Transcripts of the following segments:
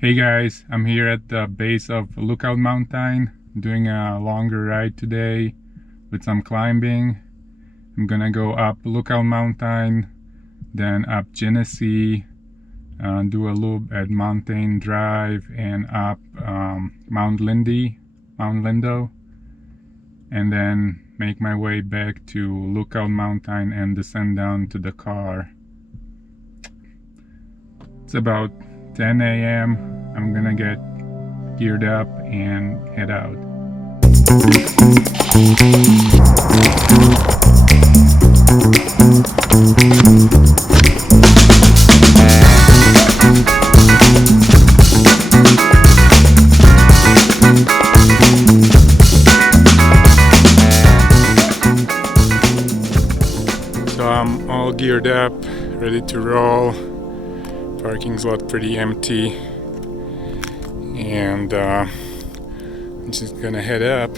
Hey guys, I'm here at the base of Lookout Mountain doing a longer ride today with some climbing. I'm gonna go up Lookout Mountain, then up Genesee, do a loop at Mountain Drive and up Mount Lindo, and then make my way back to Lookout Mountain and descend down to the car. It's about 10 a.m. I'm gonna get geared up and head out. So I'm all geared up, ready to roll. Parking's lot pretty empty, and I'm just gonna head up.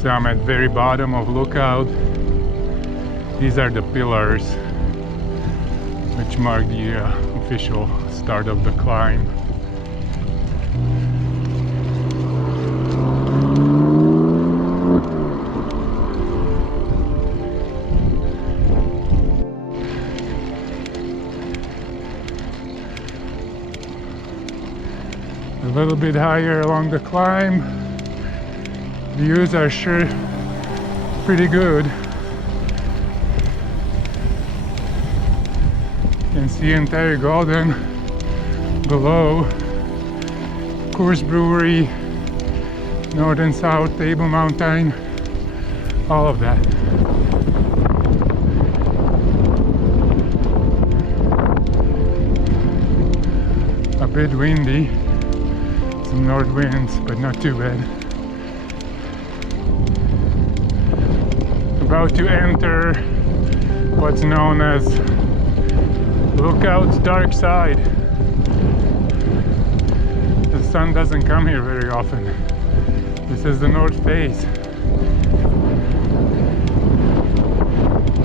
So I'm at very bottom of Lookout. These are the pillars which mark the official start of the climb. A little bit higher along the climb. Views are sure pretty good. You can see entire Golden below. Coors Brewery, North and South, Table Mountain, all of that. A bit windy, some north winds, but not too bad. About to enter what's known as Lookout's dark side. The sun doesn't come here very often. This is the north face.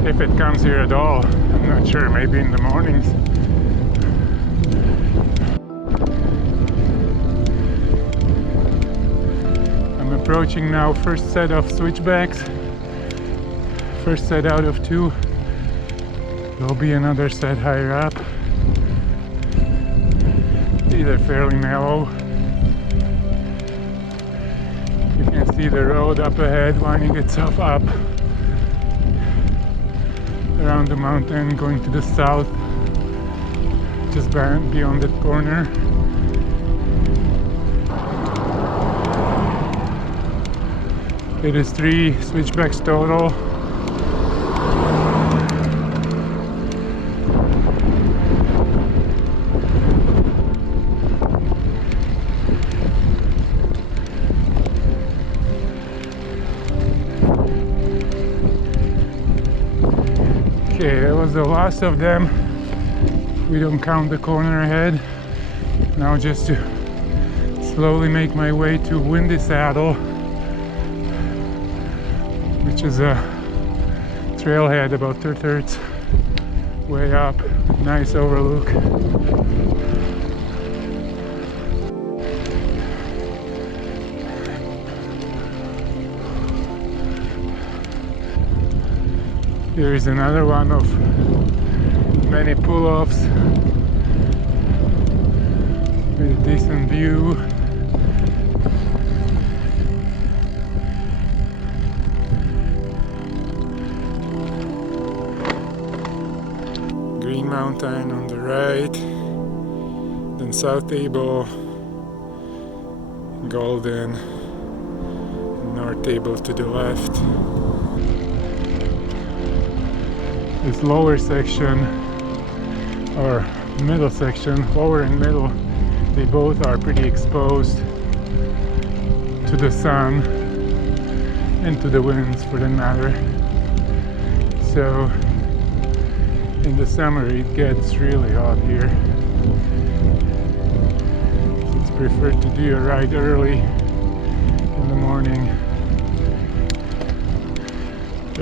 If it comes here at all, I'm not sure, maybe in the mornings. I'm approaching now first set of switchbacks. First set out of 2. There'll be another set higher up. These are fairly mellow. You can see the road up ahead winding itself up around the mountain, going to the south, just beyond that corner. It is 3 switchbacks total. Okay, that was the last of them. We don't count the corner ahead. Now just to slowly make my way to Windy Saddle, which is a trailhead about 2/3 way up. Nice overlook. Here is another one of many pull-offs with a decent view. Green Mountain on the right, then South Table, Golden, North Table to the left. This lower section, or middle section, lower and middle, they both are pretty exposed to the sun and to the winds for that matter. So in the summer it gets really hot here. So it's preferred to do a ride early in the morning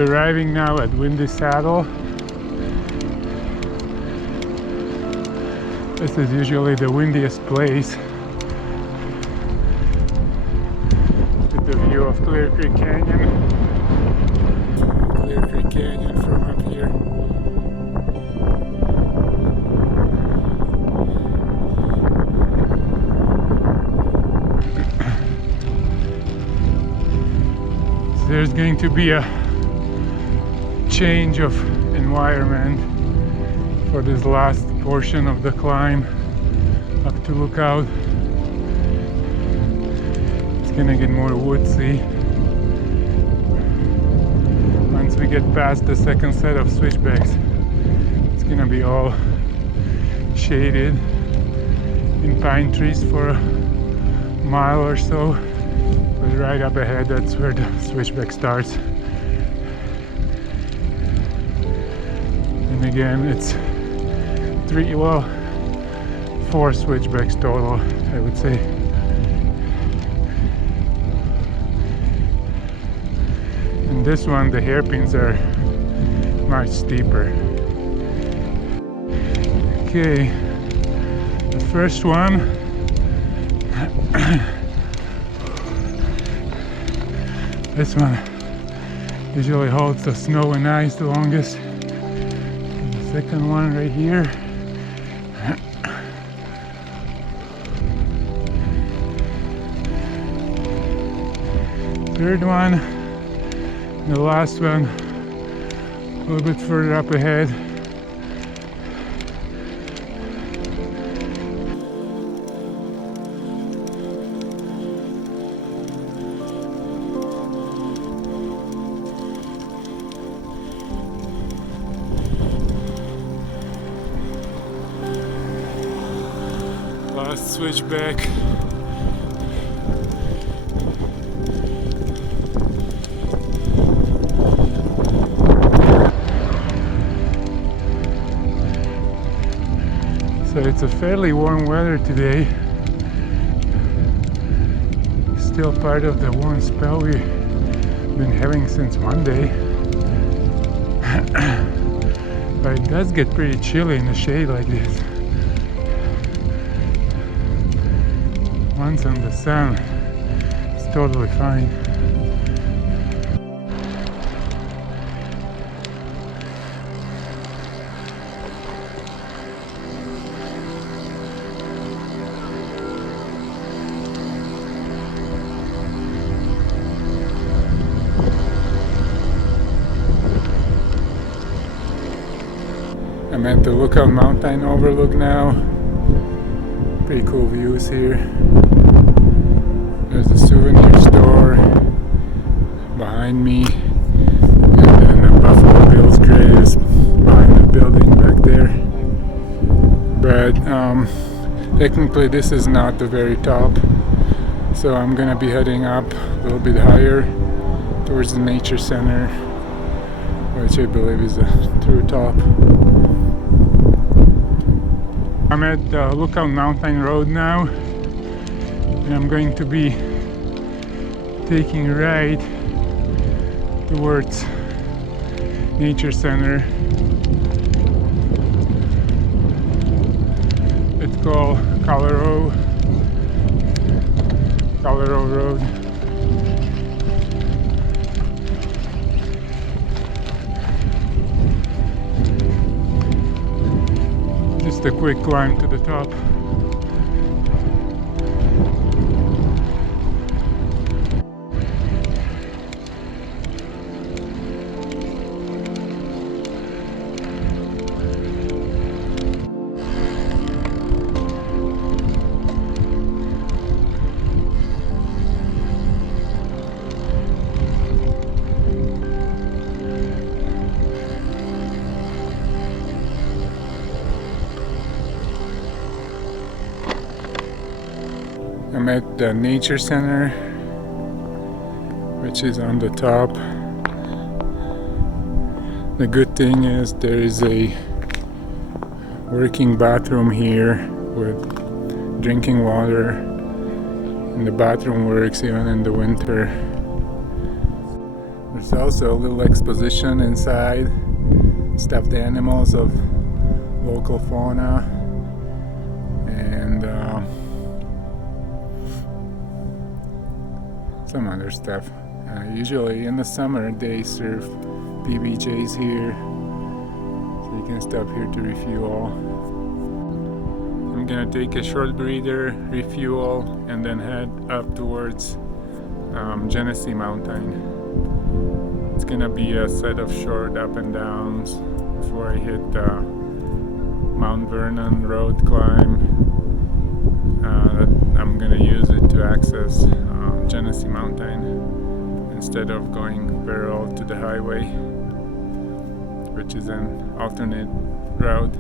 Arriving now at Windy Saddle. This is usually the windiest place with the view of Clear Creek Canyon. Clear Creek Canyon from up here. So there's going to be a change of environment for this last portion of the climb up to Lookout. It's gonna get more woodsy once we get past the second set of switchbacks. It's gonna be all shaded in pine trees for a mile or so, but right up ahead that's where the switchback starts. And again, it's 4 switchbacks total, I would say. And this one, the hairpins are much steeper. Okay, the first one. This one usually holds the snow and ice the longest. And the second one right here. Third one, the last one, a little bit further up ahead. Last switchback. So it's a fairly warm weather today. Still part of the warm spell we've been having since Monday. But it does get pretty chilly in the shade like this. Once in the sun, it's totally fine. I'm at the Lookout Mountain overlook now. Pretty cool views here. There's a souvenir store behind me, and then the Buffalo Bills grave is behind the building back there. But technically this is not the very top, so I'm gonna be heading up a little bit higher towards the nature center, which I believe is the true top. I'm at Lookout Mountain Road now, and I'm going to be taking a right towards Nature Center. It's called Colorado Road. Just a quick climb to the top. I'm at the Nature Center, which is on the top. The good thing is there is a working bathroom here with drinking water, and the bathroom works even in the winter. The There's also a little exposition inside, stuffed animals of local fauna, and some other stuff. Usually in the summer they serve PBJs here, so you can stop here to refuel. I'm gonna take a short breather, refuel, and then head up towards Genesee Mountain. It's gonna be a set of short up and downs before I hit Mount Vernon road climb. I'm gonna use it to access Genesee Mountain instead of going parallel to the highway, which is an alternate route.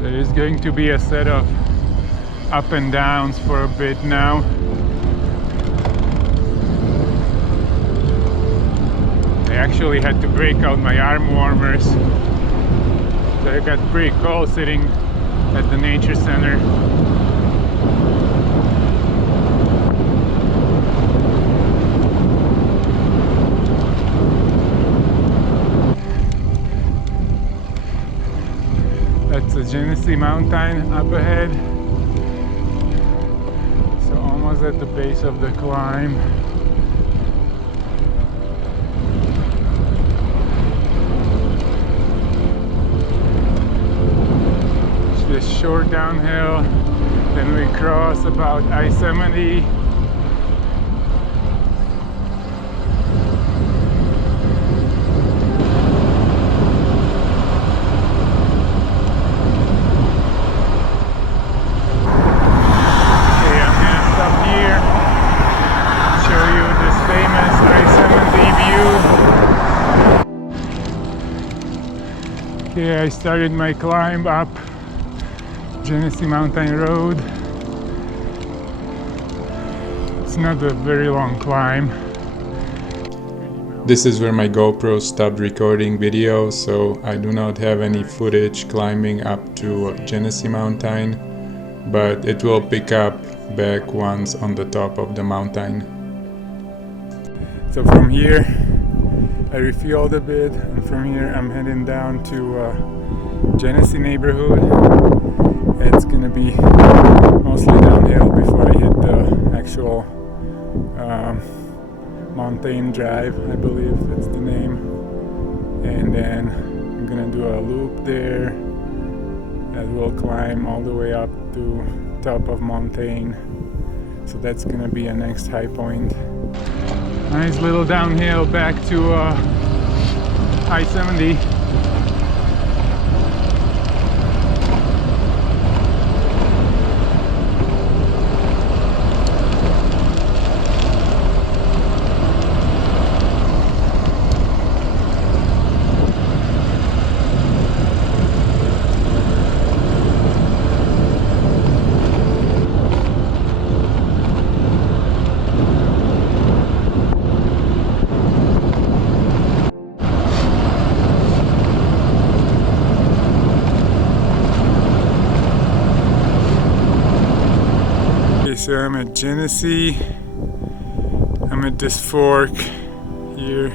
There is going to be a set of up and downs for a bit now. I actually had to break out my arm warmers, so I got pretty cold sitting at the nature center. That's the Genesee Mountain up ahead. So almost at the base of the climb. It's this short downhill, then we cross about I-70. Okay, I started my climb up Genesee Mountain Road. It's not a very long climb. This is where my GoPro stopped recording video, so I do not have any footage climbing up to Genesee Mountain, but it will pick up back once on the top of the mountain. So from here I refueled a bit, and from here I'm heading down to Genesee neighborhood. It's gonna be mostly downhill before I hit the actual mountain drive, I believe that's the name. And then I'm gonna do a loop there that will climb all the way up to top of mountain. So that's gonna be a next high point. Nice little downhill back to I-70. So I'm at Genesee. I'm at this fork here.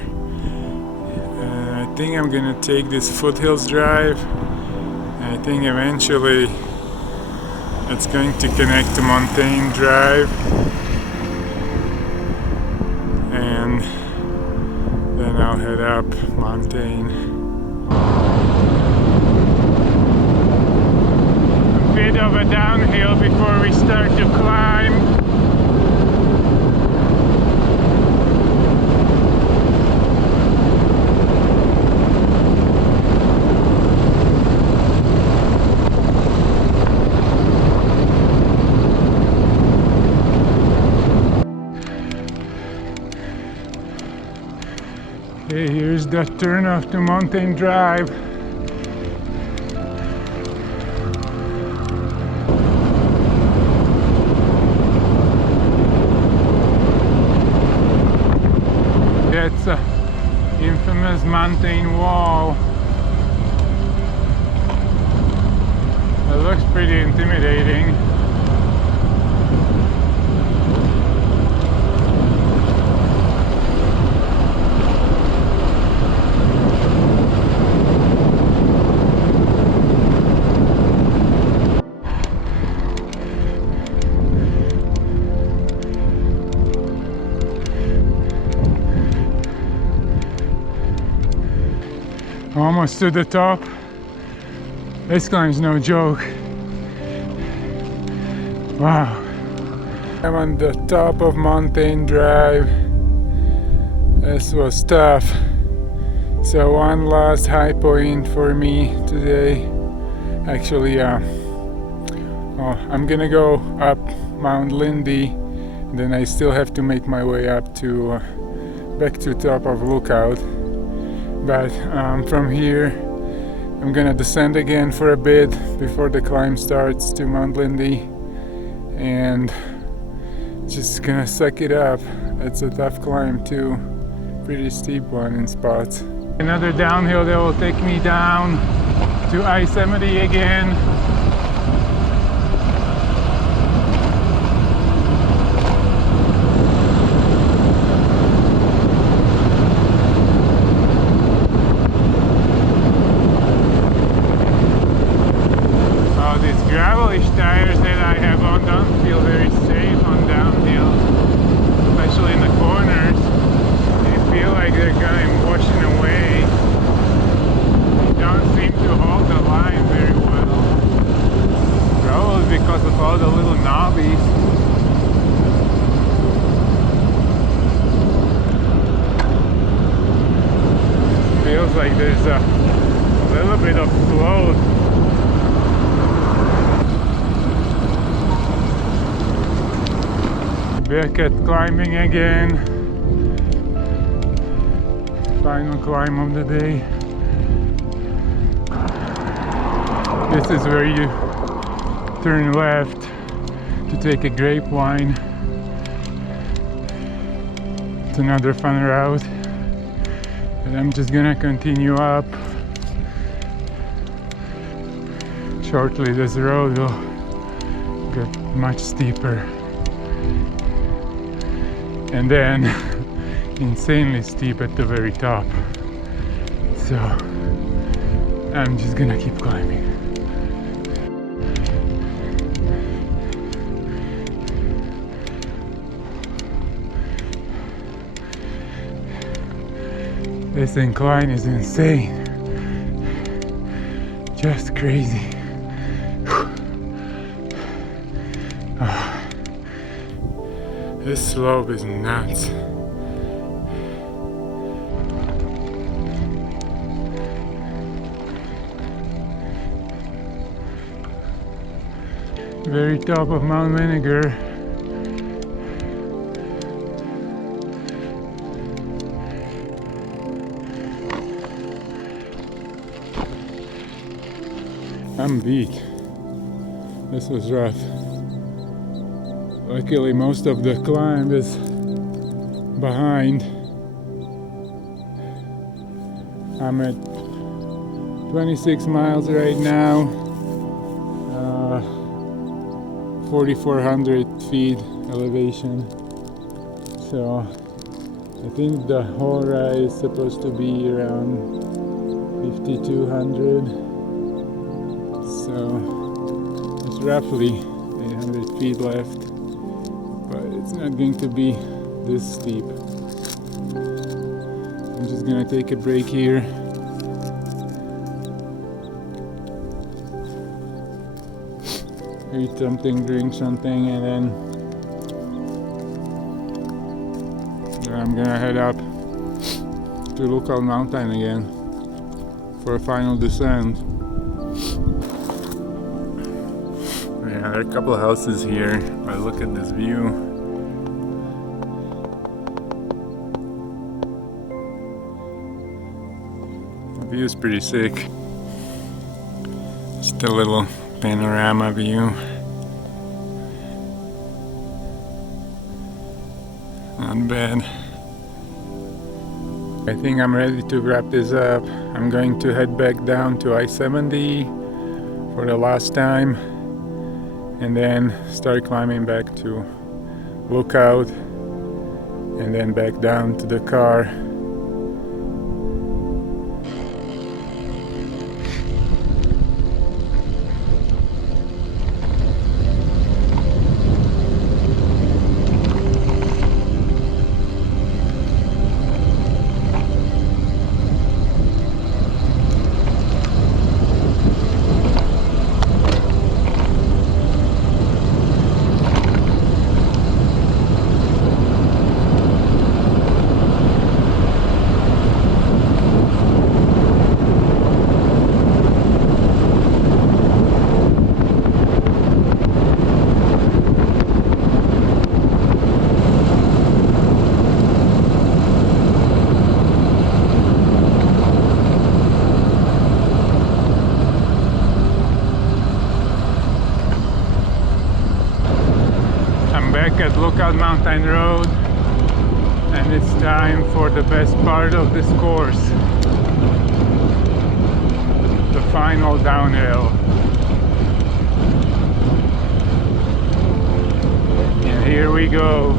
I think I'm gonna take this foothills drive. I think eventually it's going to connect to Montaigne Drive, and then I'll head up Montaigne. Bit of a downhill before we start to climb. Okay, here's the turn off to Mountain Drive. That's an infamous mountain wall. Look looks pretty intimidating. Almost to the top. This climb's no joke. Wow. I'm on the top of Mountain Drive. This was tough. So one last high point for me today. Actually, I'm gonna go up Mount Lindy, and then I still have to make my way up to back to top of Lookout. But from here I'm gonna descend again for a bit before the climb starts to Mount Lindy, and just gonna suck it up. It's a tough climb too, pretty steep one in spots. Another downhill that will take me down to I-70 again. Tires that I have on don't feel very safe on downhill, especially in the corners. They feel like they're going washing away. They don't seem to hold the line very well, probably because of all the little knobbies. Feels like there's a little bit of float. Back at climbing again. Final climb of the day. This is where you turn left to take a grapevine. It's another fun route. And I'm just gonna continue up. Shortly this road will get much steeper. And then insanely steep at the very top. So I'm just gonna keep climbing. This incline is insane. Just crazy. This slope is nuts. Very top of Mount Vinegar. I'm beat. This was rough. Luckily most of the climb is behind. I'm at 26 miles right now, 4,400 feet elevation. So I think the whole ride is supposed to be around 5,200. So it's roughly 800 feet left. It's not going to be this steep. I'm just gonna take a break here. Eat something, drink something, and then I'm gonna head up to Lookout Mountain again for a final descent. Yeah, there are a couple of houses here, but look at this view. The view is pretty sick. Just a little panorama view. Not bad. I think I'm ready to wrap this up. I'm going to head back down to I-70 for the last time. and then start climbing back to Lookout, and then back down to the car. Back at Lookout Mountain Road, and it's time for the best part of this course, the final downhill. And here we go.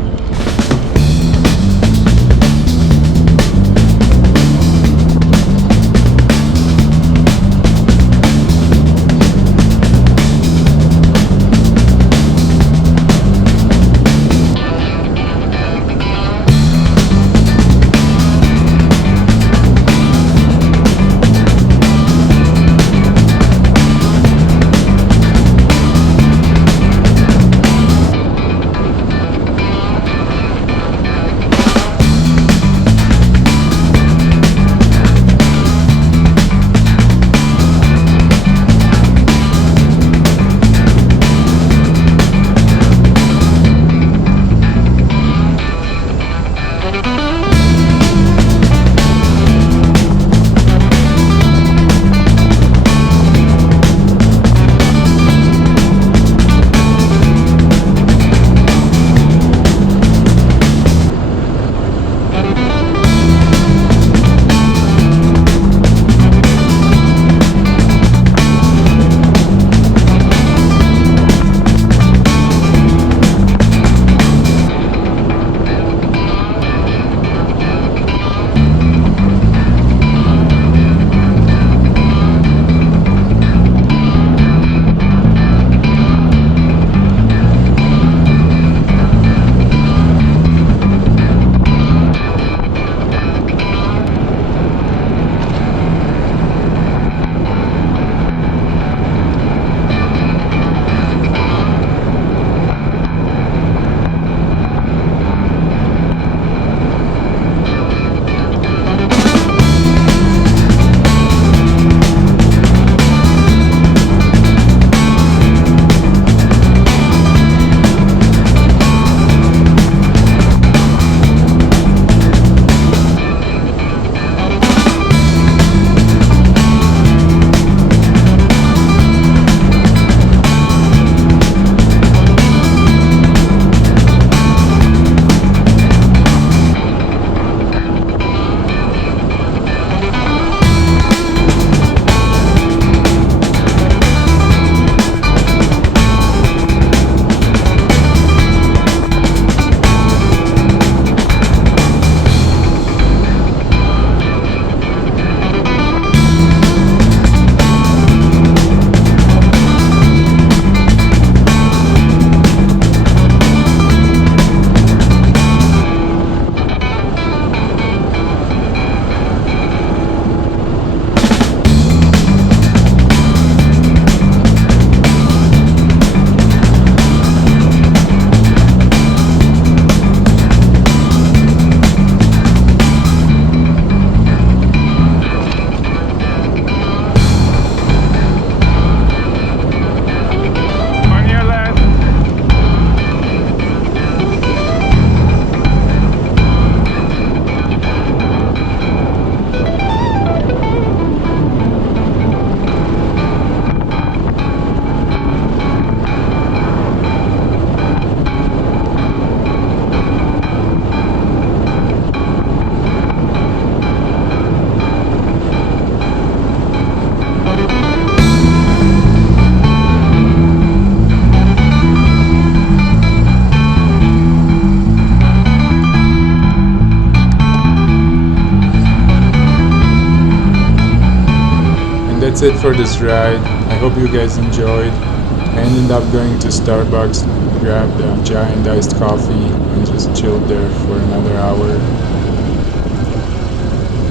that's it for this ride. I hope you guys enjoyed. I ended up going to Starbucks, grabbed a giant iced coffee, and just chilled there for another hour.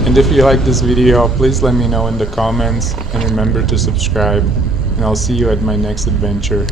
And if you like this video, please let me know in the comments, and remember to subscribe, and I'll see you at my next adventure.